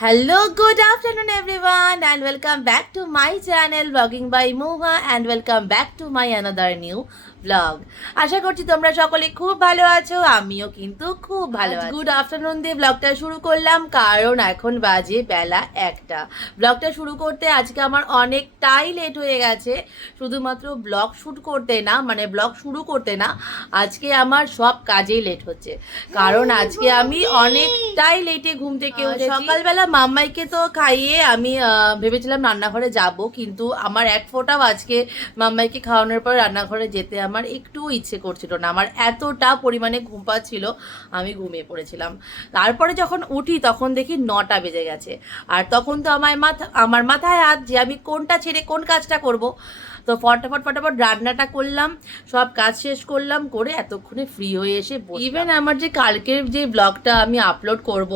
Hello, good afternoon everyone and welcome back to my channel Vlogging by Moha and welcome back to my another new vlog. আশা করছি তোমরা সকলে খুব ভালো আছো, আমিও কিন্তু খুব ভালো আছি। গুড আফটারনুন দিয়ে ব্লগটা শুরু করলাম কারণ এখন বাজে বেলা 1টা। ব্লগটা শুরু করতে আজকে আমার অনেকটাই লেট হয়ে গেছে, শুধুমাত্র ব্লগ শুট করতে না, মানে ব্লগ শুরু করতে না, আজকে আমার সব কাজেই লেট হচ্ছে কারণ আজকে আমি অনেকটাই লেটে ঘুম থেকে উঠেছি। সকালবেলা মাম্মাইকে তো খাইয়ে আমি ভেবেছিলাম রান্নাঘরে যাব, কিন্তু আমার এক ফোঁটাও আজকে মাম্মাইকে খাওয়ানোর পর রান্নাঘরে যেতে আমার একটু ইচ্ছে করছিল না। আমার এতটা পরিমাণে ঘুম পাচ্ছিল, আমি ঘুমিয়ে পড়েছিলাম। তারপরে যখন উঠি তখন দেখি 9টা বেজে গেছে, আর তখন তো আমার মাথায় হাত যে আমি কোনটা ছেড়ে কোন কাজটা করব। তো ফটাফট রান্নাটা করলাম, সব কাজ শেষ করলাম, করে এতক্ষণে ফ্রি হয়ে এসে ইভেন আমার যে কালকের যে ব্লগটা আমি আপলোড করব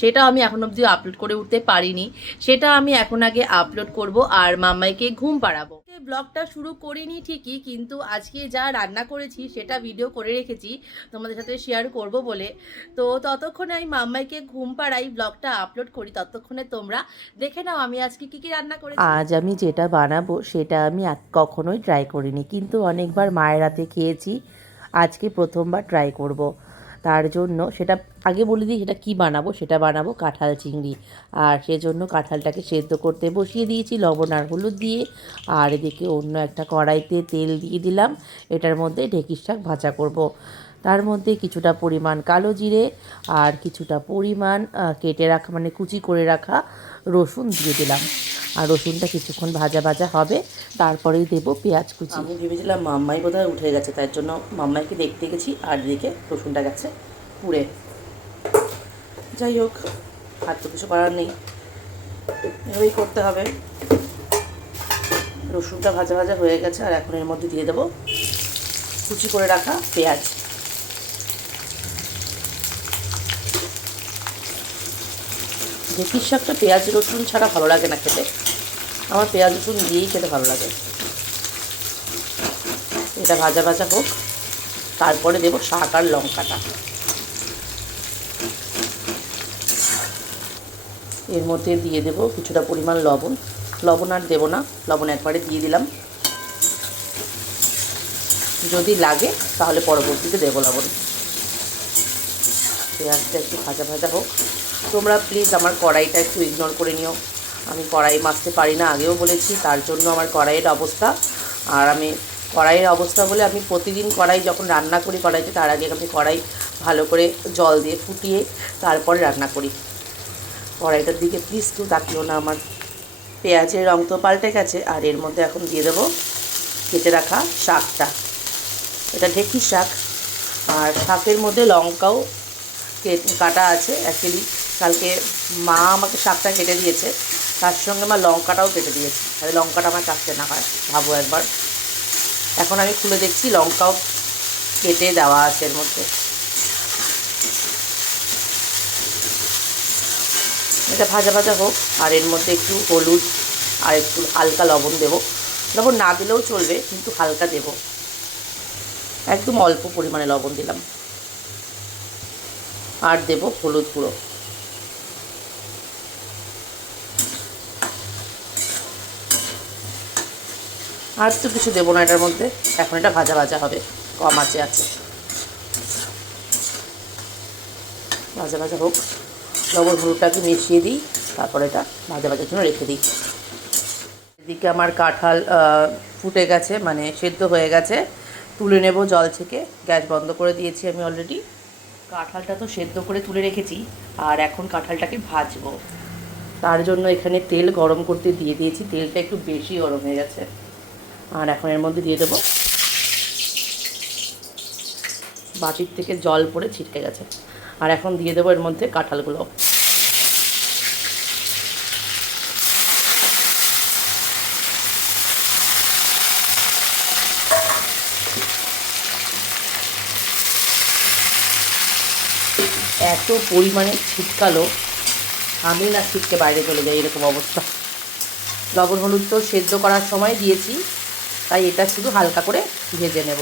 সেটা আমি এখন অবধি আপলোড করে উঠতে পারিনি, সেটা আমি এখন আগে আপলোড করব আর মাম্মাইকে ঘুম পাড়াবো। ব্লগটা শুরু করিনি ঠিকই, কিন্তু আজকে যা রান্না করেছি সেটা ভিডিও করে রেখেছি তোমাদের সাথে শেয়ার করব বলে। তো ততক্ষণে আমি মাম্মাইকে ঘুম পাড়াই, ব্লগটা আপলোড করি, ততক্ষণে তোমরা দেখে নাও আমি আজকে কি কি রান্না করেছি। আজ আমি যেটা বানাবো সেটা আমি কখনোই ট্রাই করিনি, কিন্তু অনেকবার মায়ের হাতে খেয়েছি, আজকে প্রথমবার ট্রাই করব। তার জন্য সেটা আগে বলে দিই, সেটা কি বানাবো, সেটা বানাবো কাঁঠাল চিংড়ি। আর সেজন্য কাঁঠালটাকে সেদ্ধ করতে বসিয়ে দিয়েছি লবণ আর হলুদ দিয়ে, আর এদিকে অন্য একটা কড়াইতে তেল দিয়ে দিলাম, এটার মধ্যে ঢেঁকির শাক ভাজা করব। তার মধ্যে কিছুটা পরিমাণ কালো জিরে আর কিছুটা পরিমাণ কেটে রাখা মানে কুচি করে রাখা রসুন দিয়ে দিলাম, আর রসুনটা কিছুক্ষণ ভাজা ভাজা হবে, তারপরেই দেবো পেঁয়াজ কুচি। আমি ভেবেছিলাম মাম্মাই বোধহয় উঠে গেছে, তার জন্য মাম্মাইকে দেখতে গেছি, আর দিকে রসুনটা গেছে পুড়ে। যাই হোক, আর তো কিছু করার নেই, এভাবেই করতে হবে। রসুনটা ভাজা ভাজা হয়ে গেছে, আর এখন এর মধ্যে দিয়ে দেবো কুচি করে রাখা পেঁয়াজ। ঢেঁকির শাকটা পেঁয়াজ রসুন ছাড়া ভালো লাগে না খেতে, আমার পেঁয়াজ রসুন দিয়েই খেতে ভালো লাগে। এটা ভাজা ভাজা হোক, তারপরে দেবো শাক আর লঙ্কাটা। এর মধ্যে দিয়ে দেবো কিছুটা পরিমাণ লবণ, লবণ আর দেবো না, লবণ একবারে দিয়ে দিলাম, যদি লাগে তাহলে পরবর্তীতে দেবো লবণ। পেঁয়াজটা একটু ভাজা ভাজা হোক। তোমরা প্লিজ আমার কড়াইটা একটু ইগনোর করে নিও, আমি কড়াই মাজতে পারি না, আগেও বলেছি, তার জন্য আমার কড়াইয়ের অবস্থা। আর আমি কড়াইয়ের অবস্থা বলে আমি প্রতিদিন কড়াই যখন রান্না করি কড়াইতে, তার আগে আমি কড়াই ভালো করে জল দিয়ে ফুটিয়ে তারপরে রান্না করি। কড়াইটার দিকে প্লিজ কেউ তাকিও না আমার। পেঁয়াজের রং তো পাল্টে গেছে, আর এর মধ্যে এখন দিয়ে দেবো কেটে রাখা শাকটা। এটা ঢেঁকির শাক, আর শাকের মধ্যে লঙ্কাও কাটা আছে। অ্যাকচুয়ালি কালকে মা আমাকে শাকটা কেটে দিয়েছে, তার সঙ্গে আমার লঙ্কাটাও কেটে দিয়েছে, তাহলে লঙ্কাটা আমার কাটতে না হয়, ভাবো একবার। এখন আমি খুলে দেখছি লঙ্কাও কেটে দেওয়া আছে এর মধ্যে। এটা ভাজা ভাজা হোক, আর এর মধ্যে একটু হলুদ আর একটু হালকা লবণ দেবো। লবণ না দিলেও চলবে, কিন্তু হালকা দেব, একদম অল্প পরিমাণে লবণ দিলাম। আর দেব হলুদ গুঁড়ো। আর তো কিছু দেবো না এটার মধ্যে, এখন এটা ভাজা ভাজা হবে, কম আঁচে আছে। ভাজা ভাজা হোক, লবণ হলুদটাকে মিশিয়ে দিই, তারপর এটা ভাজা ভাজার জন্য রেখে দিই। এদিকে আমার কাঁঠাল ফুটে গেছে, মানে সেদ্ধ হয়ে গেছে, তুলে নেব জল থেকে। গ্যাস বন্ধ করে দিয়েছি আমি অলরেডি। কাঁঠালটা তো সেদ্ধ করে তুলে রেখেছি, আর এখন কাঁঠালটাকে ভাজবো। তার জন্য এখানে তেল গরম করতে দিয়ে দিয়েছি, তেলটা একটু বেশি গরম হয়ে গেছে। আর এখন এর মধ্যে দিয়ে দেবো, বাটির থেকে জল পড়ে ছিটকে গেছে, আর এখন দিয়ে দেবো এর মধ্যে কাঁঠালগুলো। এত পরিমাণে ছিটকালো, আমি না ছিটকে বাইরে চলে যাই, এরকম অবস্থা। লবণ হলুদ তো সেদ্ধ করার সময় দিয়েছি, তাই এটা শুধু হালকা করে ভেজে নেব।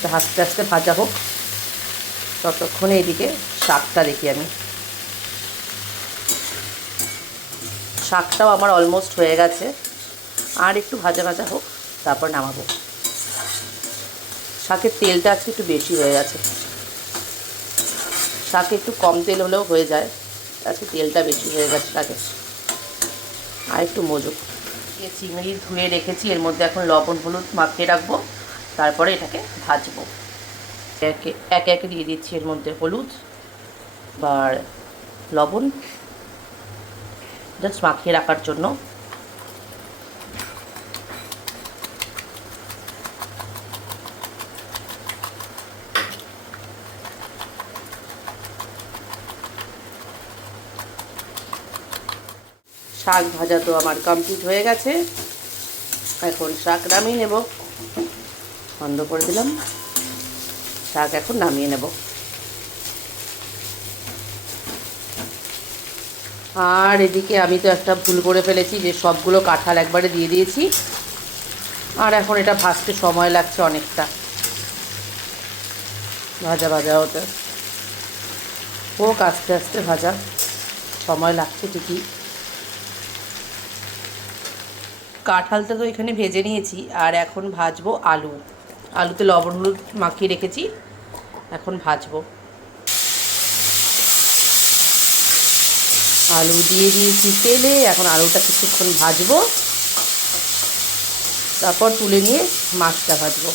এটা আস্তে আস্তে ভাজা হোক, ততক্ষণে এদিকে শাকটা দেখি আমি। শাকটাও আমার অলমোস্ট হয়ে গেছে, আর একটু ভাজা ভাজা হোক, তারপর নামাবো। শাকের তেলটা আজকে একটু বেশি হয়ে গেছে, শাকে একটু কম তেল হলেও হয়ে যায়, আজকে তেলটা বেশি হয়ে গেছে শাকে। আর একটু মজুক। চিংড়ি ধুয়ে রেখেছি, এর মধ্যে এখন লবণ হলুদ মাখিয়ে রাখবো, তারপরে এটাকে ভাজবো। একে একে দিয়ে দিচ্ছি এর মধ্যে হলুদ আর লবণ, জাস্ট মাখিয়ে রাখার জন্য। শাক ভাজা তো আমার কমপ্লিট হয়ে গেছে, এখন শাক নামিয়ে নেব। বন্ধ করে দিলাম, শাক এখন নামিয়ে নেব। আর এদিকে আমি তো একটা ভুল করে ফেলেছি, যে সবগুলো কাঁঠাল একবারে দিয়ে দিয়েছি, আর এখন এটা ভাজতে সময় লাগছে অনেকটা, ভাজা ভাজা হতে হোক, আস্তে আস্তে ভাজা, সময় লাগছে ঠিকই। কাঁঠালটা তো এখানে ভেজে নিয়েছি, আর এখন ভাজবো আলু। আলুতে লবণ হলুদ মাখিয়ে রেখেছি, এখন ভাজবো। আলু দিয়ে দিয়েছি তেলে, এখন আলুটা কিছুক্ষণ ভাজবো, তারপর তুলে নিয়ে মাছটা ভাজবো।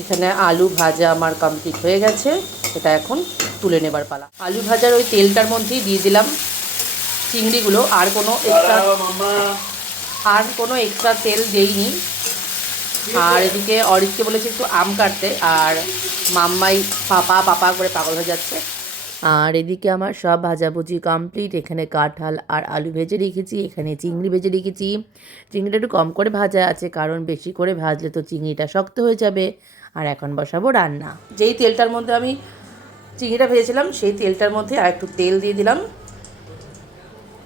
এখানে আলু ভাজা আমার কমপ্লিট হয়ে গেছে, এটা এখন তুলে নেবার পালা। আলু ভাজার ওই তেলটার মধ্যেই দিয়ে দিলাম চিংড়িগুলো, আর কোনো এক্সট্রা তেল দেইনি। আর এদিকে অরিশকে বলেছি একটু আম কাটতে, আর মাম্মাই পাপা করে পাগল হয়ে যাচ্ছে। আর এদিকে আমার সব ভাজাভুজি কমপ্লিট। এখানে কাঁঠাল আর আলু ভেজে রেখেছি, এখানে চিংড়ি ভেজে রেখেছি। চিংড়িটা একটু কম করে ভাজা আছে, কারণ বেশি করে ভাজলে তো চিংড়িটা শক্ত হয়ে যাবে। আর এখন বসাবো রান্না। যেই তেলটার মধ্যে আমি চিংড়িটা ভেজেছিলাম, সেই তেলটার মধ্যে আর একটু তেল দিয়ে দিলাম।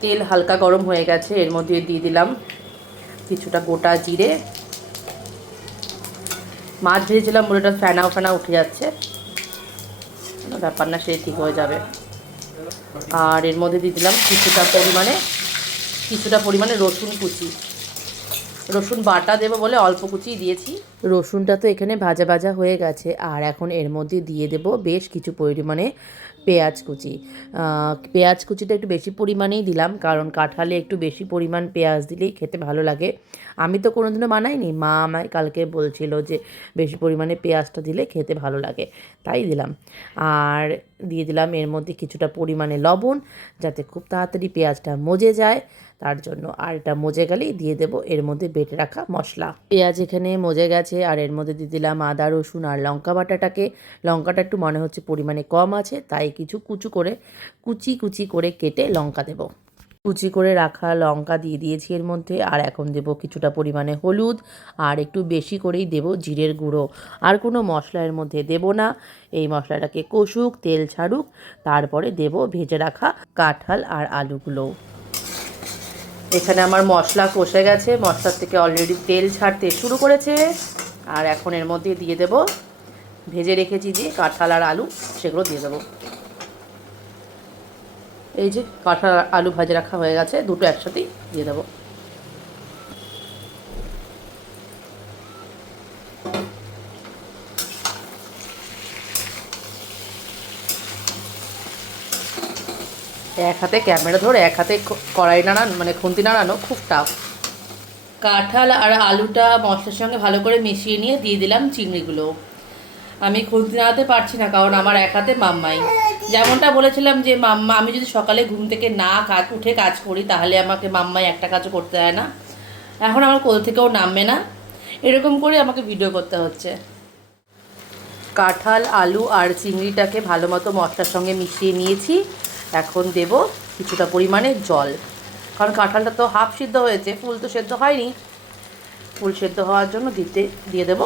তেল হালকা গরম হয়ে গেছে, এর মধ্যে দিয়ে দিলাম কিছুটা গোটা জিরে। মাছ ভেজেছিলাম বলে ওটা ফেনা উঠে যাচ্ছে, ব্যাপার না, সে ঠিক হয়ে যাবে। আর এর মধ্যে দিয়ে দিলাম কিছুটা পরিমাণে রসুন কুচি। রসুন বাটা দেবো বলে অল্প কুচি দিয়েছি। রসুনটা তো এখানে ভাজা ভাজা হয়ে গেছে, আর এখন এর মধ্যে দিয়ে দেব বেশ কিছু পরিমাণে পেঁয়াজ কুচি। পেঁয়াজ কুচিটা একটু বেশি পরিমাণেই দিলাম, কারণ কাঁঠালে একটু বেশি পরিমাণ পেঁয়াজ দিলেই খেতে ভালো লাগে। আমি তো কোনোদিনও বানাইনি, মা আমায় কালকে বলছিল যে বেশি পরিমাণে পেঁয়াজটা দিলে খেতে ভালো লাগে, তাই দিলাম। আর দিয়ে দিলাম এর মধ্যে কিছুটা পরিমাণে লবণ, যাতে খুব তাড়াতাড়ি পেঁয়াজটা মজে যায়, তার জন্য। আর এটা মজে গেলেই দিয়ে দেবো এর মধ্যে বেটে রাখা মশলা। পেঁয়াজ এখানে মজে গেছে, আর এর মধ্যে দিয়ে দিলাম আদা রসুন আর লঙ্কা বাটাটাকে। লঙ্কাটা একটু মনে হচ্ছে পরিমাণে কম আছে, তাই কিছু কুচি করে কেটে লঙ্কা দেব। কুচি করে রাখা লঙ্কা দিয়ে দিয়েছি এর মধ্যে। আর এখন দেব কিছুটা পরিমাণে হলুদ, আর একটু বেশি করেই দেব জিরের গুঁড়ো। আর কোনো মশলা এর মধ্যে দেব না। এই মশলাটাকে কষুক, তেল ছাড়ুক, তারপরে দেব ভেজে রাখা কাঁঠাল আর আলুগুলো। এখানে আমার মশলা কষে গেছে, মশলার থেকে অলরেডি তেল ছাড়তে শুরু করেছে। আর এখন এর মধ্যে দিয়ে দেব ভেজে রেখেছি যে কাঁঠাল আর আলু, সেগুলো দিয়ে দেবো। এই যে কাঁঠাল আলু ভাজে রাখা হয়ে গেছে, দুটো একসাথেই দিয়ে দেবো। এক হাতে ক্যামেরা ধরে এক হাতে কড়াই নাড়ানো, মানে খুন্তি নাড়ানো খুব টাফ। কাঁঠাল আর আলুটা মশলার সঙ্গে ভালো করে মিশিয়ে নিয়ে দিয়ে দিলাম চিংড়িগুলো। আমি খুন্তি নাড়াতে পারছি না, কারণ আমার এক হাতে মাম্মাই। যেমনটা বলেছিলাম যে মাম্মা, আমি যদি সকালে ঘুম থেকে না উঠে কাজ করি, তাহলে আমাকে মাম্মাই একটা কাজও করতে হয় না। এখন আমার কোল থেকেও নামবে না, এরকম করে আমাকে ভিডিও করতে হচ্ছে। কাঁঠাল আলু আর চিংড়িটাকে ভালো মতো মশলার সঙ্গে মিশিয়ে নিয়েছি। এখন দেব কিছুটা পরিমাণে জল, কারণ কাঁঠালটা তো হাফ সিদ্ধ হয়েছে, ফুল তো সেদ্ধ হয়নি। ফুল সেদ্ধ হওয়ার জন্য দিয়ে দেব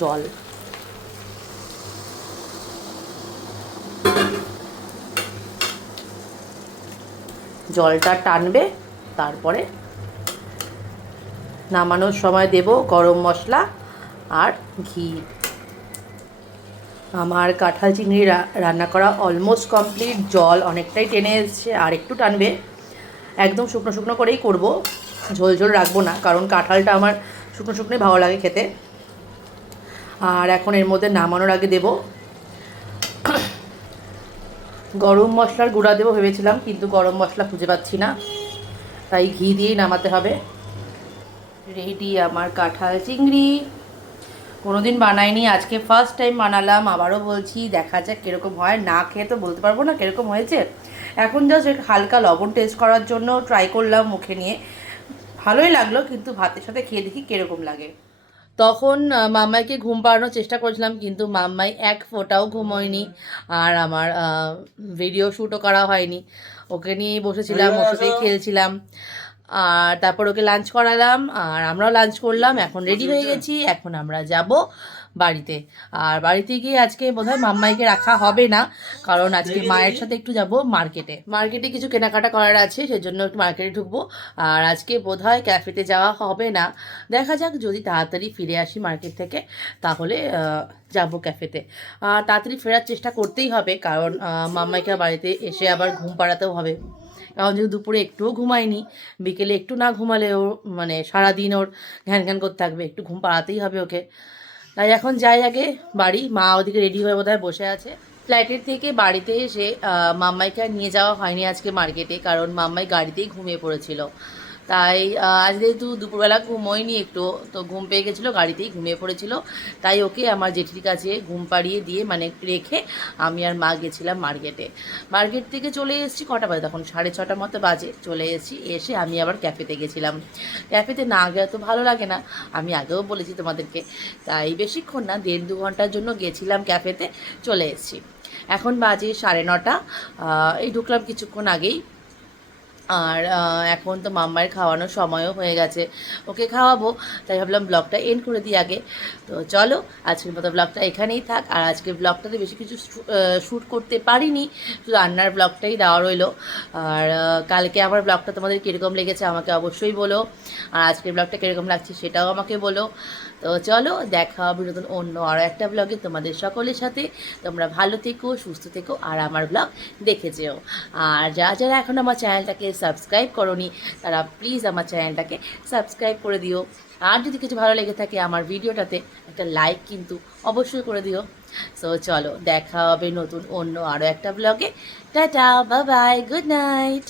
জল। জলটা টানবে, তারপরে নামানোর সময় দেব গরম মশলা আর ঘি। আমার কাঁঠাল চিংড়ি রান্না করা অলমোস্ট কমপ্লিট। জল অনেকটাই টেনে এসছে, আর একটু টানবে। একদম শুকনো শুকনো করেই করব, ঝোল ঝোল রাখবো না, কারণ কাঁঠালটা আমার শুকনো শুকনোই ভালো লাগে খেতে। আর এখন এর মধ্যে নামানোর আগে দেব গরম মশলার গুঁড়া দেবো ভেবেছিলাম, কিন্তু গরম মশলা খুঁজে পাচ্ছি না, তাই ঘি দিয়েই নামাতে হবে। রেডি আমার কাঁঠাল চিংড়ি। কোনোদিন বানাইনি, আজকে ফার্স্ট টাইম বানালাম। আবারও বলছি, দেখা যাক কীরকম হয়। না খেয়ে তো বলতে পারবো না কীরকম হয়েছে। এখন জাস্ট হালকা লবণ টেস্ট করার জন্য ট্রাই করলাম মুখে নিয়ে, ভালোই লাগলো, কিন্তু ভাতের সাথে খেয়ে দেখি কীরকম লাগে। তখন মাম্মাইকে ঘুম পাড়ানোর চেষ্টা করেছিলাম, কিন্তু মাম্মাই এক ফোঁটাও ঘুমোয়নি, আর আমার ভিডিও শ্যুটও করা হয়নি। ওকে নিয়েই বসেছিলাম, ওর সাথেই খেলছিলাম। আর তারপর ওকে লাঞ্চ করালাম, আর আমরাও লাঞ্চ করলাম। এখন রেডি হয়ে গেছি, এখন আমরা যাব বাড়িতে। আর বাড়িতে গিয়ে আজকে বোধহয় মাম্মাইকে রাখা হবে না, কারণ আজকে মায়ের সাথে একটু যাব মার্কেটে। মার্কেটে কিছু কেনাকাটা করার আছে, সেজন্য একটু মার্কেটে ঢুকবো। আর আজকে বোধহয় ক্যাফেতে যাওয়া হবে না, দেখা যাক। যদি তাড়াতাড়ি ফিরে আসি মার্কেট থেকে, তাহলে যাব ক্যাফেতে। তাড়াতাড়ি ফেরার চেষ্টা করতেই হবে, কারণ মাম্মাইকে বাড়িতে এসে আবার ঘুম পাড়াতেও হবে। কারণ যেহেতু দুপুরে একটুও ঘুমায়নি, বিকেলে একটু না ঘুমালে ওর মানে সারাদিন ওর ঘ্যান ঘ্যান করতে থাকবে, একটু ঘুম পাড়াতেই হবে ওকে। তাই এখন যাই আগে বাড়ি। মা ওদিকে রেডি হয়ে বোধহয় বসে আছে। ফ্ল্যাটের থেকে বাড়িতে এসে মাম্মাইকে নিয়ে যাওয়া হয়নি আজকে মার্কেটে, কারণ মাম্মাই গাড়িতেই ঘুমিয়ে পড়েছিল। তাই আজ যেহেতু দুপুরবেলা ঘুমোয়নি একটু, তো ঘুম পেয়ে গেছিলো, গাড়িতেই ঘুমিয়ে পড়েছিল। তাই ওকে আমার জেঠির কাছে ঘুম পাড়িয়ে দিয়ে মানে রেখে আমি আর মা গেছিলাম মার্কেটে। মার্কেট থেকে চলে এসেছি, কটা বাজে তখন, 6:30 মতো বাজে। চলে এসেছি, এসে আমি আবার ক্যাফেতে গেছিলাম। ক্যাফেতে না গেলে তো ভালো লাগে না, আমি আগেও বলেছি তোমাদেরকে। তাই বেশিক্ষণ না, 1.5-2 ঘন্টার জন্য গেছিলাম ক্যাফেতে, চলে এসেছি। এখন বাজে 9:30, এই ঢুকলাম কিছুক্ষণ আগেই। আর এখন তো মাম্মার খাওয়ানোর সময়ও হয়ে গেছে, ওকে খাওয়াবো। তাই ভাবলাম ব্লগটা এন্ড করে দিই আগে। তো চলো, আজকের মতো ব্লগটা এখানেই থাক। আর আজকের ব্লগটাতে বেশি কিছু শ্যুট করতে পারিনি, শুধু রান্নার ব্লগটাই দেওয়া রইলো। আর কালকে আমার ব্লগটা তোমাদের কীরকম লেগেছে আমাকে অবশ্যই বলো, আর আজকের ব্লগটা কীরকম লাগছে সেটাও আমাকে বলো। তো চলো, দেখা হবে নতুন অন্য আরও একটা ব্লগে তোমাদের সকলের সাথে। তোমরা ভালো থেকো, সুস্থ থেকো, আর আমার ব্লগ দেখে যেও। আর যারা এখন আমার চ্যানেলটাকে সাবস্ক্রাইব করোনি, তারা প্লিজ আমার চ্যানেলটাকে সাবস্ক্রাইব করে দিও। আর যদি কিছু ভালো লেগে থাকে আমার ভিডিওটাতে, একটা লাইক কিন্তু অবশ্যই করে দিও। সো চলো, দেখা হবে নতুন অন্য আরও একটা ব্লগে। Tata, bye bye, good night.